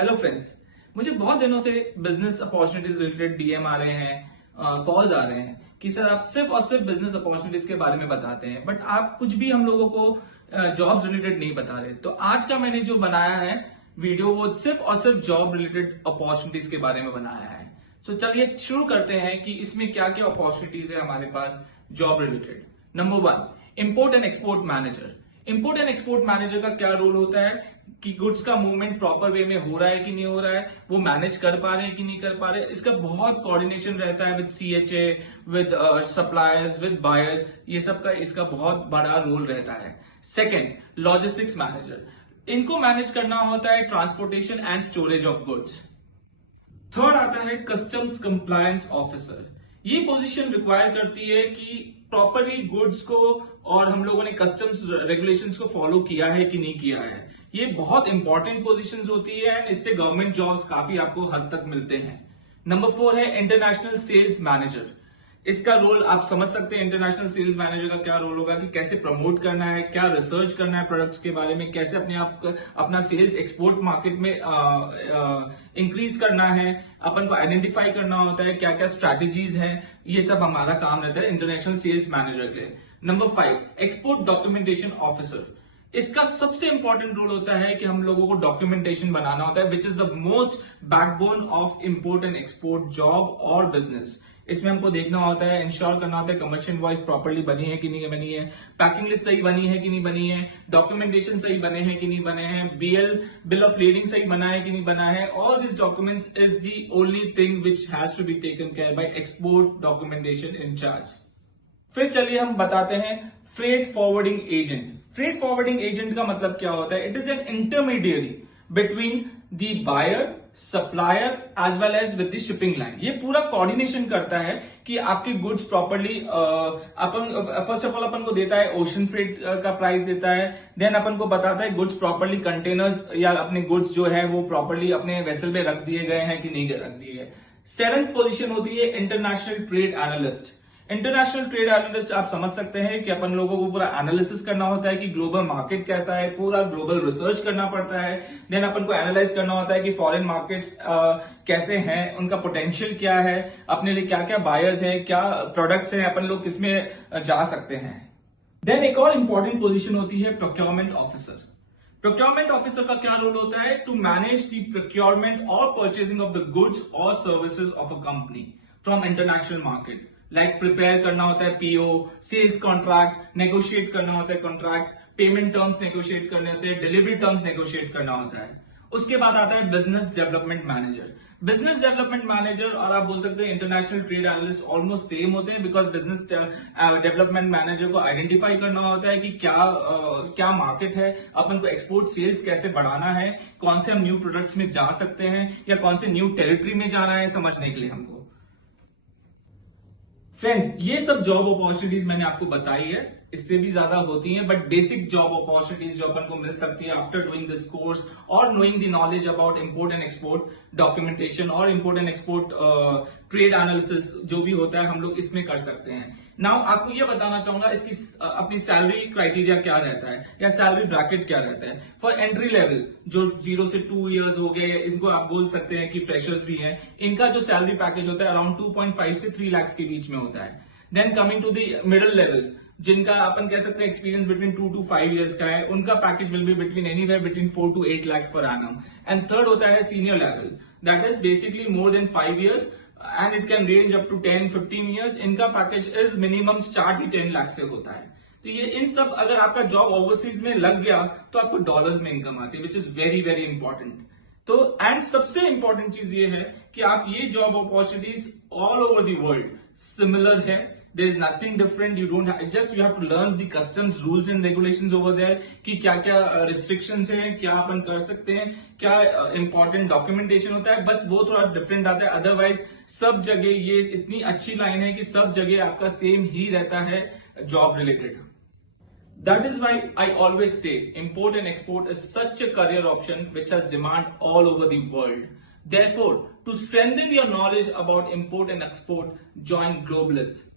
Hello friends. मुझे बहुत दिनों से बिजनेस अपॉर्चुनिटीज रिलेटेड डीएम आ रहे हैं, कॉल्स आ रहे हैं कि सर आप सिर्फ और सिर्फ बिजनेस अपॉर्चुनिटीज के बारे में बताते हैं, बट आप कुछ भी हम लोगों को जॉब्स रिलेटेड नहीं बता रहे। तो आज का मैंने जो बनाया है वीडियो, वो सिर्फ और सिर्फ जॉब रिलेटेड अपॉर्चुनिटीज के बारे में बनाया है। तो चलिए शुरू करते हैं कि इसमें क्या क्या अपॉर्चुनिटीज है हमारे पास job related. Number 1, import and export manager. Import and export manager का क्या रोल होता है कि गुड्स का मूवमेंट प्रॉपर वे में हो रहा है कि नहीं हो रहा है, वो मैनेज कर पा रहे हैं कि नहीं कर पा रहे हैं। इसका बहुत कोऑर्डिनेशन रहता है with CHA, with suppliers, with buyers. ये सब का इसका बहुत बड़ा रोल रहता है। Second, logistics manager. इनको मैनेज करना होता है transportation and storage of goods. Third आता है कस्टम्स कंप्लायंस ऑफिसर। ये पोजीशन रिक्वायर करती है कि प्रॉपरली गुड्स को और हम लोगों ने कस्टम्स रेगुलेशंस को फॉलो किया है कि नहीं किया है। ये बहुत इंपॉर्टेंट पोजीशंस होती है एंड इससे गवर्नमेंट जॉब्स काफी आपको हद तक मिलते हैं। नंबर 4 है इंटरनेशनल सेल्स मैनेजर। इसका रोल आप समझ सकते हैं। इंटरनेशनल सेल्स मैनेजर का क्या रोल होगा कि कैसे प्रमोट करना है, क्या रिसर्च करना है प्रोडक्ट्स के बारे में, कैसे अपना सेल्स एक्सपोर्ट मार्केट में इंक्रीज करना है, अपन को आइडेंटिफाई करना होता है क्या क्या स्ट्रैटेजीज हैं। ये सब हमारा काम रहता है इंटरनेशनल सेल्स मैनेजर के। Number 5, export documentation officer. इसका सबसे इंपॉर्टेंट रोल होता है कि हम लोगों को डॉक्यूमेंटेशन बनाना होता है, which is the most backbone of import and export job और बिजनेस। इसमें हमको देखना होता है, इंश्योर करना होता है कमर्शियल इनवॉइस प्रॉपर्ली बनी है कि नहीं बनी है, पैकिंग लिस्ट सही बनी है कि नहीं बनी है, डॉक्यूमेंटेशन सही बने हैं कि नहीं बने हैं, बिल ऑफ लीडिंग सही बना है कि नहीं बना है। All this documents is the only thing which has to be taken care by export documentation incharge. फिर चलिए हम बताते हैं freight forwarding agent. Freight forwarding agent का मतलब क्या होता है? It is an intermediary between the buyer, supplier as well as with the shipping line. ये पूरा कोऑर्डिनेशन करता है कि आपकी गुड्स प्रॉपर्ली अपन फर्स्ट ऑफ ऑल अपन को देता है ओशन फ्रेट का प्राइस देता है, देन अपन को बताता है गुड्स प्रॉपर्ली कंटेनर्स या अपने गुड्स जो है वो प्रॉपर्ली अपने वेसल में रख दिए गए हैं कि नहीं रख दिए गए। 7th पोजीशन होती है international trade analyst. International trade analyst आप समझ सकते हैं कि अपन लोगों को पूरा एनालिसिस करना होता है कि ग्लोबल मार्केट कैसा है, पूरा ग्लोबल रिसर्च करना पड़ता है। देन अपन को एनालाइज करना होता है कि फॉरेन मार्केट्स कैसे हैं, उनका पोटेंशियल क्या है, अपने लिए क्या क्या बायर्स हैं, क्या प्रोडक्ट्स हैं, अपन लोग किसमें जा सकते हैं। देन एक और इंपॉर्टेंट पोजीशन होती है प्रोक्योरमेंट ऑफिसर। प्रोक्योरमेंट ऑफिसर का क्या रोल होता है? टू मैनेज द प्रोक्योरमेंट और परचेजिंग ऑफ द गुड्स और services of a company from international market. Like prepare करना होता है पीओ, सेल्स कॉन्ट्रैक्ट नेगोशिएट करना होता है, कॉन्ट्रैक्ट्स, पेमेंट टर्म्स नेगोशिएट करने होते हैं, डिलीवरी टर्म्स नेगोशिएट करना होता है। उसके बाद आता है business development manager. Business development manager और आप बोल सकते हैं international trade analyst almost same होते हैं, बिकॉज बिजनेस डेवलपमेंट मैनेजर को आइडेंटिफाई करना होता है कि क्या मार्केट है, अपन को एक्सपोर्ट सेल्स कैसे बढ़ाना है, कौन से हम न्यू प्रोडक्ट्स में जा सकते हैं या कौन से न्यू टेरिटरी में जाना है, समझने के लिए हमको। फ्रेंड्स, ये सब जॉब अपॉर्चुनिटीज मैंने आपको बताई है, इससे भी ज्यादा होती हैं, बट बेसिक जॉब अपॉर्चुनिटीज जो अपन को मिल सकती है आफ्टर डूइंग दिस कोर्स और knowing the knowledge about import and export documentation और import and export trade analysis जो भी होता है हम लोग इसमें कर सकते हैं। नाउ आपको ये बताना चाहूंगा इसकी अपनी सैलरी क्राइटेरिया क्या रहता है या सैलरी ब्रैकेट क्या रहता है। फॉर एंट्री लेवल जो 0 से 2 इयर्स हो गए, इनको आप बोल सकते हैं कि फ्रेशर्स भी हैं, इनका जो सैलरी पैकेज होता है अराउंड 2.5 से 3 लाख के बीच में होता है। Then coming to the middle level, जिनका अपन कह सकते हैं एक्सपीरियंस बिटवीन 2 to 5 इयर्स का है, उनका package will be between anywhere between 4 to 8 lakh per annum. And third होता है senior level, that is basically more than 5 years and it can range up to 10-15 years. इनका पैकेज इज मिनिमम स्टार्ट ही 10 लाख से होता है। तो ये इन सब अगर आपका जॉब ओवरसीज में लग गया तो आपको डॉलर्स में इनकम आती है, which is very very important. तो एंड सबसे इंपॉर्टेंट चीज ये है कि आप ये job opportunities all over the world similar है। There is nothing different. You don't have, just you have to learn the customs rules and regulations over there कि क्या क्या restrictions हैं, क्या अपन कर सकते हैं, क्या important documentation होता है, बस वो थोड़ा different आता है। Otherwise सब जगह ये इतनी अच्छी लाइन है कि सब जगह आपका सेम ही रहता है job related। That is why I always say import and export is such a career option which has demand all over the world. Therefore, to strengthen your knowledge about import and export, join Globalist.